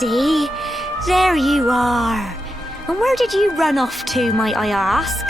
Sandy, there you are. And where did you run off to, might I ask?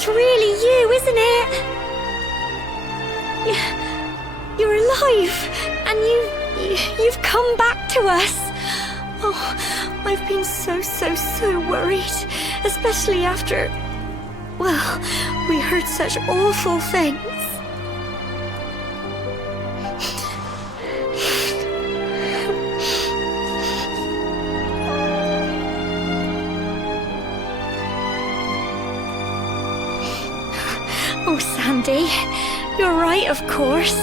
it's really you, isn't it? You're alive, and you've come back to us. Oh, I've been so worried, especially after, well, we heard such awful things. Oh, Sandy, you're right, of course.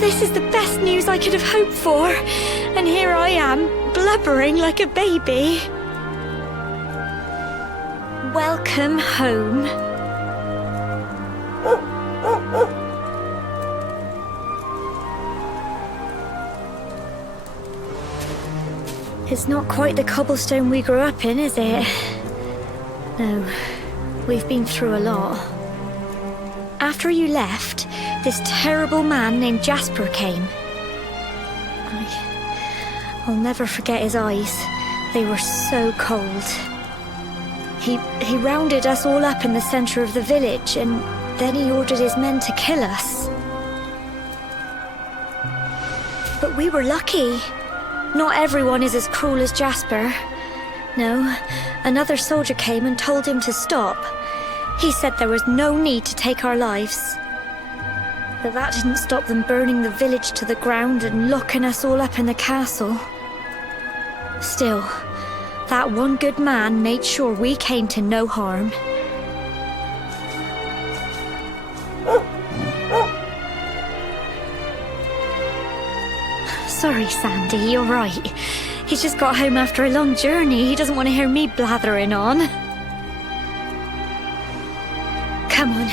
This is the best news I could have hoped for. And here I am, blubbering like a baby. Welcome home. It's not quite the cobblestone we grew up in, is it? No, we've been through a lot. After you left, this terrible man named Jasper came. I'll never forget his eyes. They were so cold. He rounded us all up in the center of the village, and then he ordered his men to kill us. But we were lucky. Not everyone is as cruel as Jasper. No, another soldier came and told him to stop. He said there was no need to take our lives. But that didn't stop them burning the village to the ground and locking us all up in the castle. Still, that one good man made sure we came to no harm. Sorry, Sandy, you're right. He's just got home after a long journey. He doesn't want to hear me blathering on. Come on,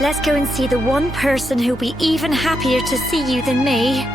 let's go and see the one person who'll be even happier to see you than me.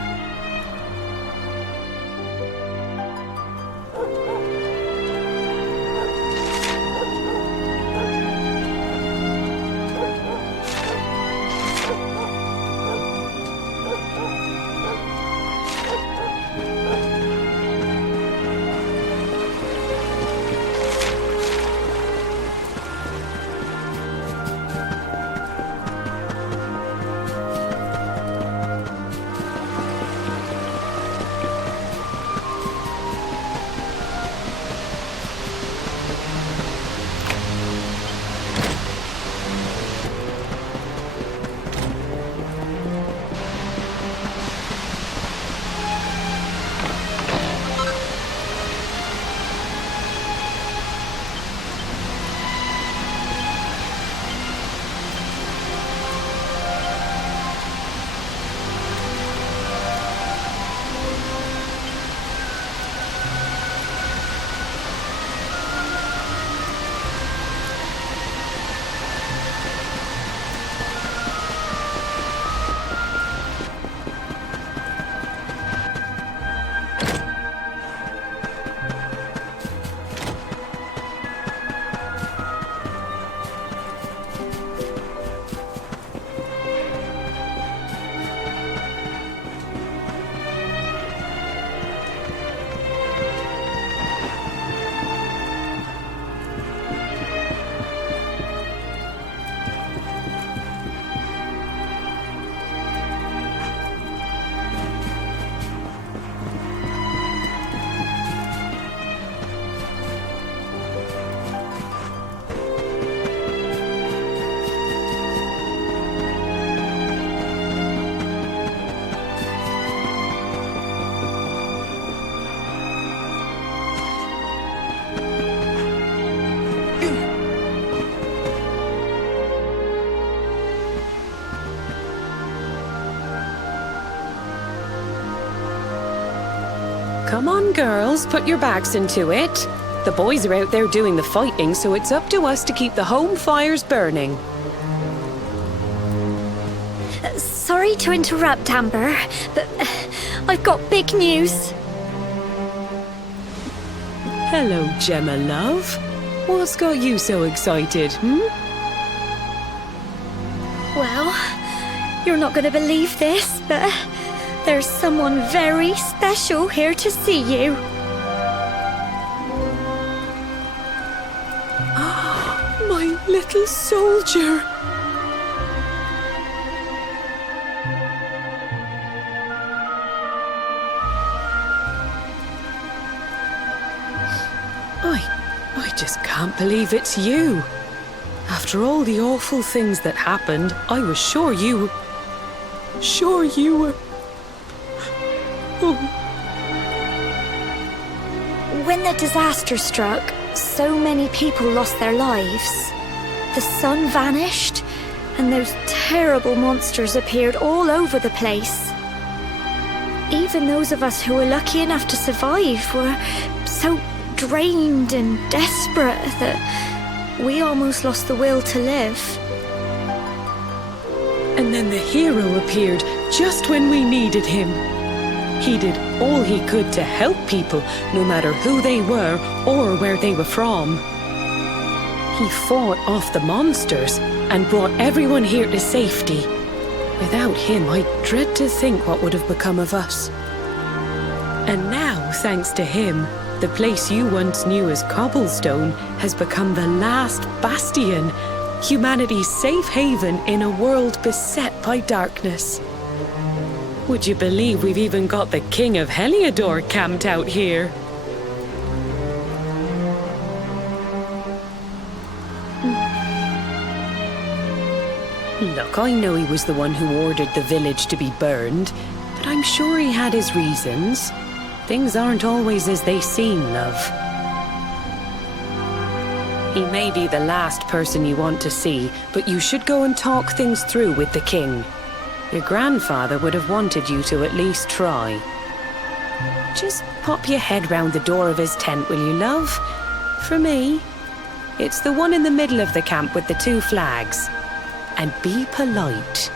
Come on, girls, put your backs into it. The boys are out there doing the fighting, so it's up to us to keep the home fires burning. Sorry to interrupt, Amber, but I've got big news. Hello, Gemma, love. What's got you so excited, Well, you're not going to believe this, but there's someone very special here to see you. My little soldier. I just can't believe it's you. After all the awful things that happened, I was sure you were... Oh. When the disaster struck, so many people lost their lives. The sun vanished, and those terrible monsters appeared all over the place. Even those of us who were lucky enough to survive were so drained and desperate that we almost lost the will to live. And then the hero appeared just when we needed him. He did all he could to help people, no matter who they were or where they were from. He fought off the monsters and brought everyone here to safety. Without him, I dread to think what would have become of us. And now, thanks to him, the place you once knew as Cobblestone has become the last Bastion, humanity's safe haven in a world beset by darkness. Would you believe we've even got the King of Heliodor camped out here? Look, I know he was the one who ordered the village to be burned, but I'm sure he had his reasons. Things aren't always as they seem, love. He may be the last person you want to see, but you should go and talk things through with the king. Your grandfather would have wanted you to at least try. Just pop your head round the door of his tent, will you, love? For me, it's the one in the middle of the camp with the 2 flags. And be polite.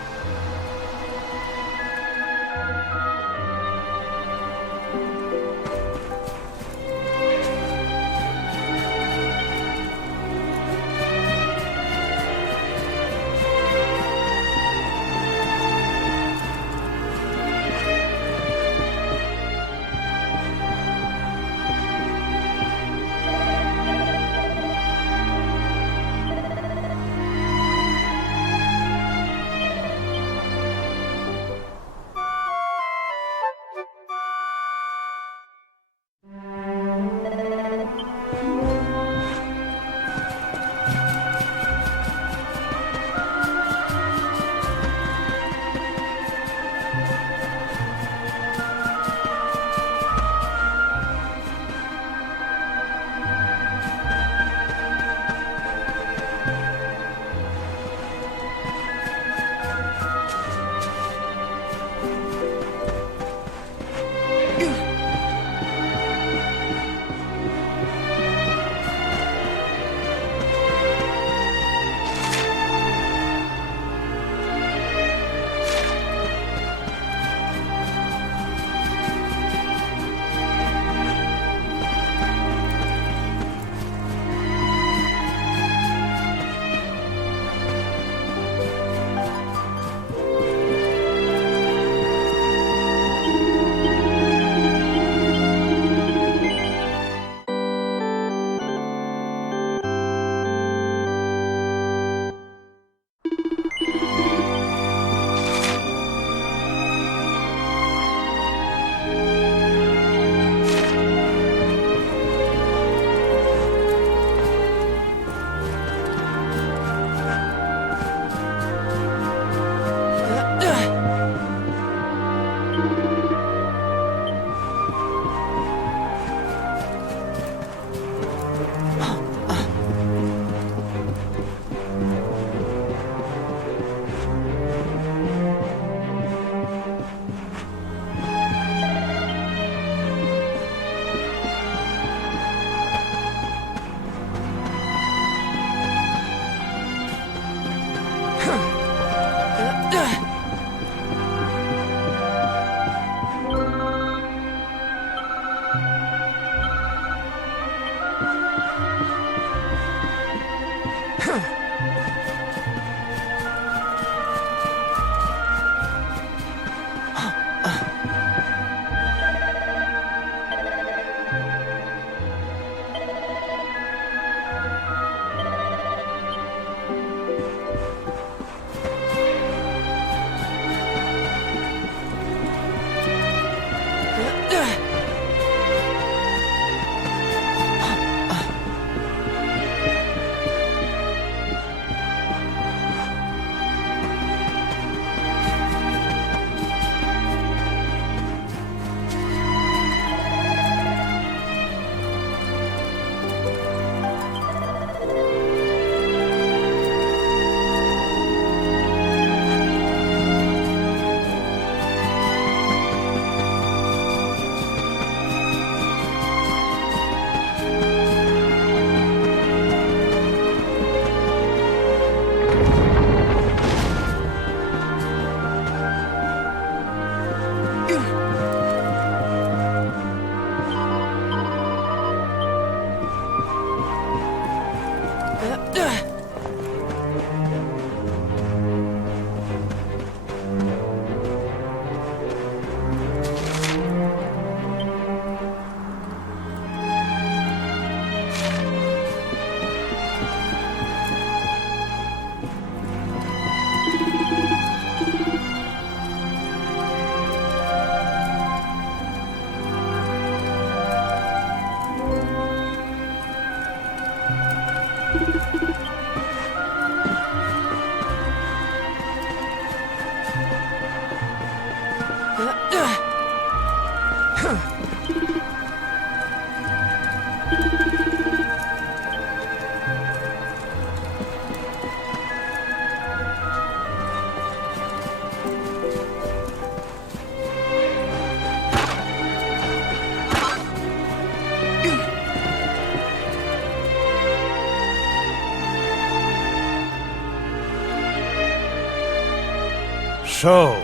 So,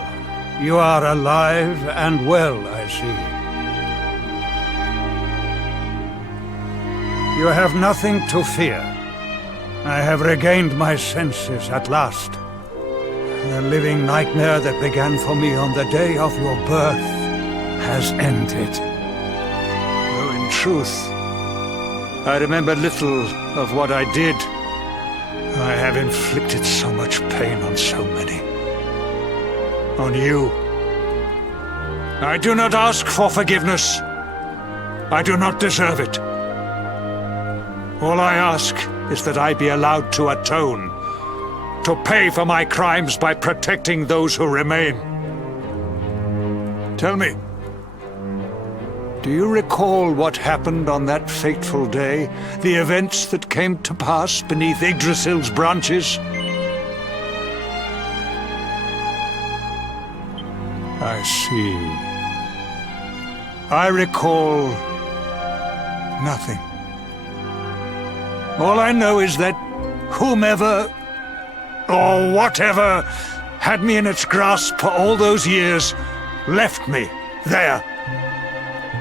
you are alive and well, I see. You have nothing to fear. I have regained my senses at last. The living nightmare that began for me on the day of your birth has ended. Though in truth, I remember little of what I did. I have inflicted so much pain on so many. On you. I do not ask for forgiveness. I do not deserve it. All I ask is that I be allowed to atone, to pay for my crimes by protecting those who remain. Tell me, do you recall what happened on that fateful day? The events that came to pass beneath Yggdrasil's branches? I see. I recall nothing. All I know is that whomever or whatever had me in its grasp for all those years left me there.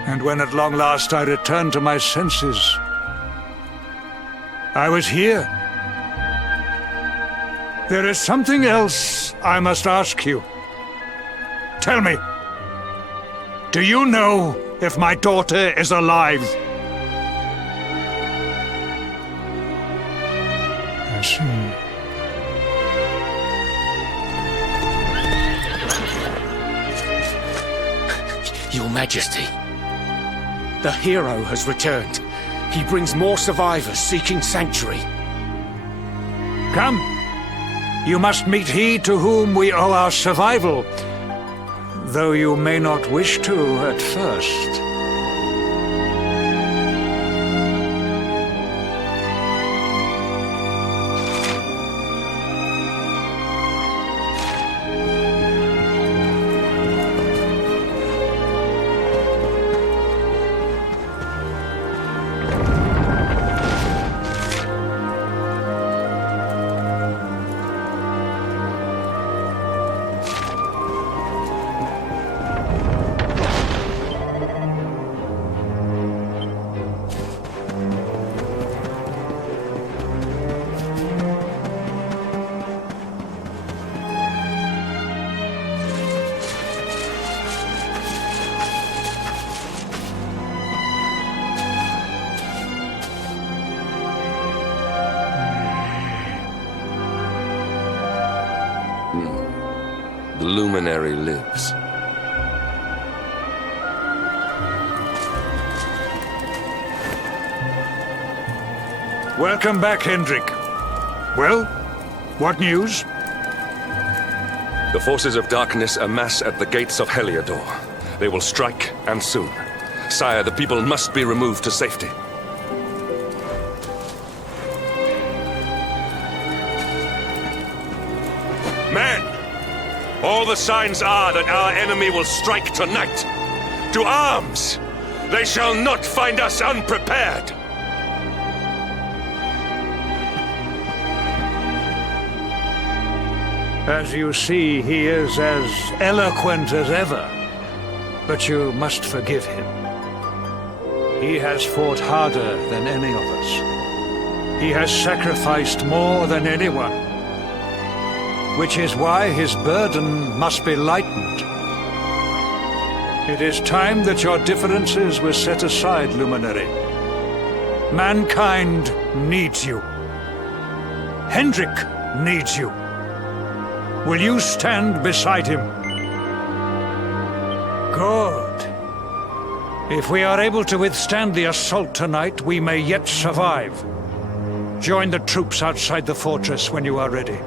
And when at long last I returned to my senses, I was here. There is something else I must ask you. Tell me, do you know if my daughter is alive? I see. Your Majesty, the hero has returned. He brings more survivors seeking sanctuary. Come. You must meet he to whom we owe our survival. Though you may not wish to at first. The luminary lives. Welcome back, Hendrik. Well, what news? The forces of darkness amass at the gates of Heliodor. They will strike, and soon. Sire, the people must be removed to safety. Men! All the signs are that our enemy will strike tonight. To arms! They shall not find us unprepared! As you see, he is as eloquent as ever. But you must forgive him. He has fought harder than any of us. He has sacrificed more than anyone. Which is why his burden must be lightened. It is time that your differences were set aside, Luminary. Mankind needs you. Hendrik needs you. Will you stand beside him? Good. If we are able to withstand the assault tonight, we may yet survive. Join the troops outside the fortress when you are ready.